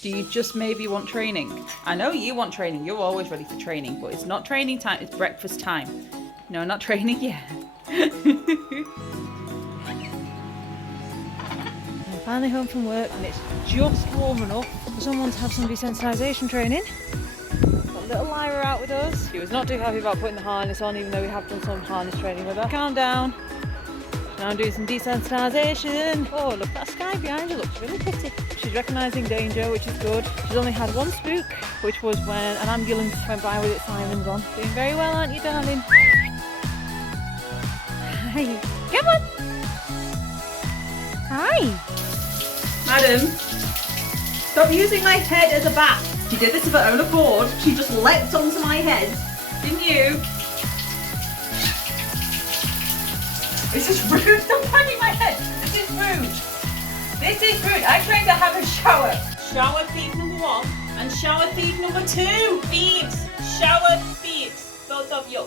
Do you just maybe want training? I know you want training. You're always ready for training, but it's not training time. It's breakfast time. No, not training yet. I'm finally home from work and it's just warm enough for someone to have some desensitisation training. Got little Lyra out with us. She was not too happy about putting the harness on, even though we have done some harness training with her. Calm down. Now I'm doing some desensitisation. Oh, look, that sky behind you looks really pretty. She's recognising danger, which is good. She's only had one spook, which was when an ambulance went by with its sirens on. Doing very well, aren't you, darling? Hi. Come on. Hi. Madam, stop using my head as a bat. She did this of her own accord. She just leapt onto my head. Didn't you? This is rude. Stop patting my head. This is rude. This is rude. I trained to have a shower. Shower thief number 1 and shower thief number 2. Thieves. Shower thieves. Both of you.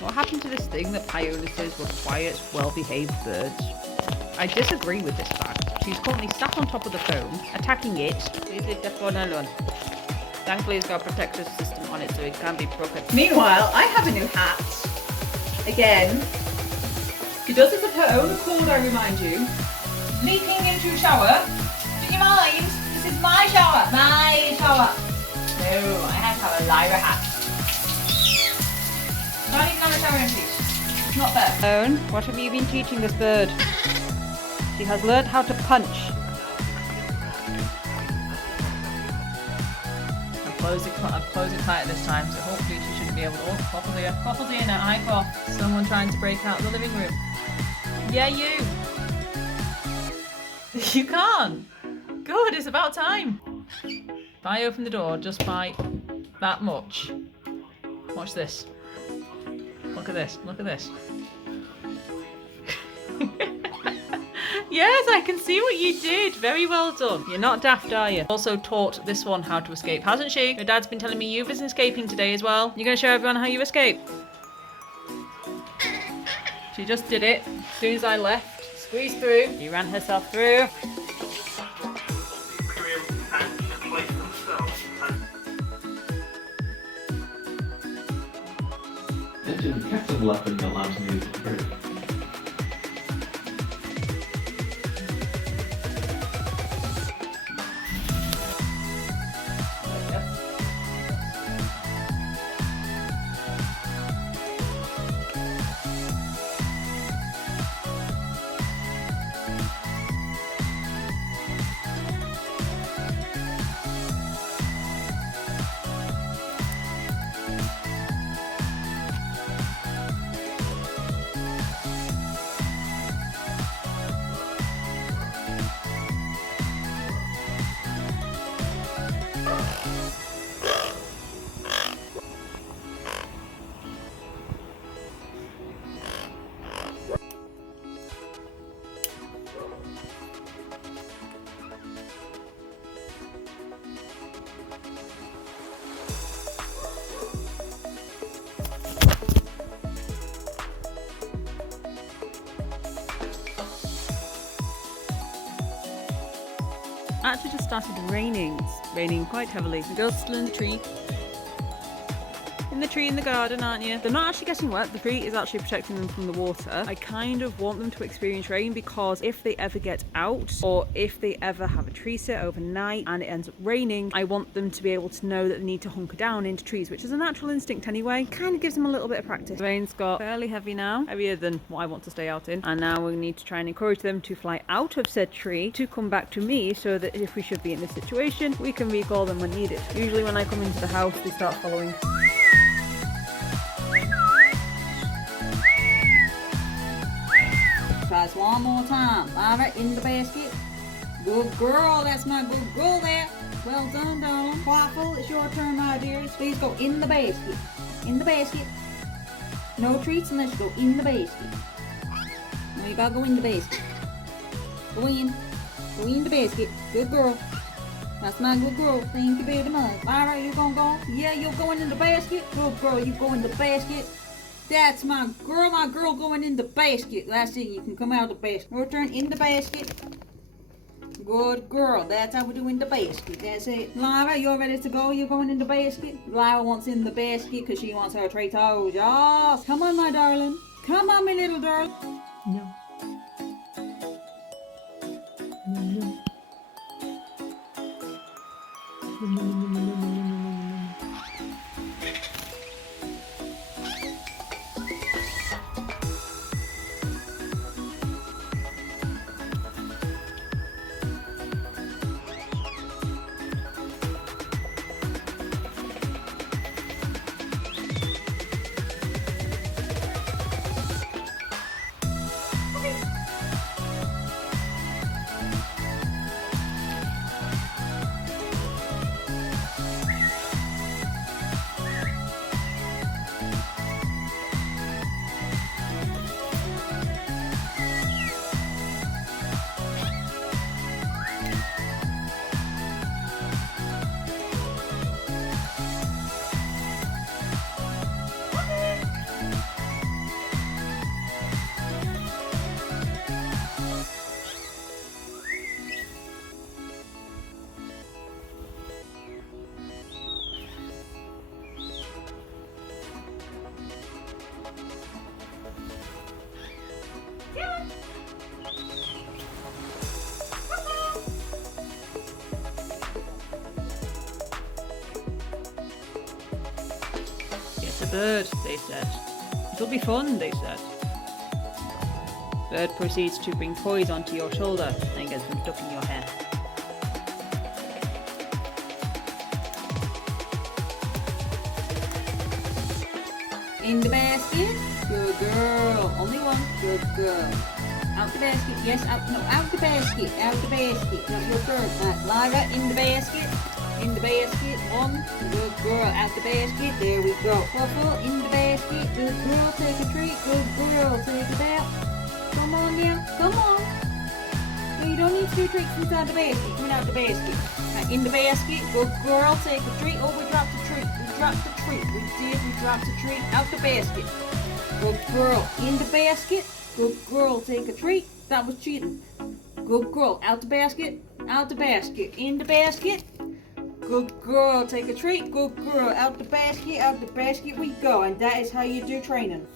What happened to this thing that Pionuses were quiet, well-behaved birds? I disagree with this fact. She's currently sat on top of the phone, attacking it. Please leave the phone alone. Thankfully it's got a protective system on it so it can't be broken. Meanwhile, I have a new hat. Again. She does this of her own accord, I remind you. Leaping into shower. Do you mind? This is my shower. My shower. No, I have to have a Lyra hat. Not even have a shower in peace. It's not fair. Owen, what have you been teaching this bird? She has learned how to punch. I've closed it tight this time, so hopefully she shouldn't be able to. Oh, waffles here. Waffles here now. I cough. Someone trying to break out the living room. Yeah, you. You can't. Good, it's about time. If I open the door just by that much. Watch this. Look at this. Look at this. Yes, I can see what you did. Very well done. You're not daft, are you? Also taught this one how to escape, hasn't she? Your dad's been telling me you've been escaping today as well. You're going to show everyone how you escape? She just did it. As soon as I left, squeezed through. She ran herself through. Engine captain weapon allows me to break. Actually just started raining. It's raining quite heavily. The girls still in the tree. In the tree in the garden, aren't you? They're not actually getting wet. The tree is actually protecting them from the water. I kind of want them to experience rain because if they ever get out or if they ever have a tree sit overnight and it ends up raining, I want them to be able to know that they need to hunker down into trees, which is a natural instinct anyway. Kind of gives them a little bit of practice. The rain's got fairly heavy now, heavier than what I want to stay out in. And now we need to try and encourage them to fly out of said tree to come back to me so that if we should be in this situation, we can recall them when needed. Usually when I come into the house, they start following. Try this one more time. Lyra, in the basket. Good girl. That's my good girl there. Well done, darling. Waffle, it's your turn, my dears. Please go in the basket. In the basket. No treats unless you go in the basket. Now you gotta go in the basket. Go in. Go in the basket. Good girl. That's my good girl. Thank you very much. Lyra, you gonna go? Yeah, you're going in the basket. Good girl, you go in the basket. That's my girl going in the basket. That's it, you can come out of the basket. Your turn in the basket. Good girl, that's how we do in the basket. That's it. Lyra, you're ready to go? You're going in the basket? Lyra wants in the basket because she wants her 3 toes. Yes. Come on, my darling. Come on, my little darling. No. Get a bird, they said. It'll be fun, they said. Bird proceeds to bring toys onto your shoulder and gets them stuck in your hair. In the basket. Good girl. Only one. Good girl. Out the basket. Yes, out. No, out the basket. Out the basket. Not your turn. Right, Lyra, in the basket. In the basket. One. Good girl. Out the basket. There we go. Purple, in the basket. Good girl. Take a treat. Good girl. Take it out. Come on now. Come on. No, you don't need to do tricks inside the basket. Come out the basket. Right, in the basket. Good girl. Take a treat. Oh, we dropped a treat. We dropped the treat. We did. We dropped a treat. Out the basket. Good girl. In the basket. Good girl. Take a treat. That was cheating. Good girl. Out the basket. Out the basket. In the basket. Good girl. Take a treat. Good girl. Out the basket. Out the basket we go. And that is how you do training.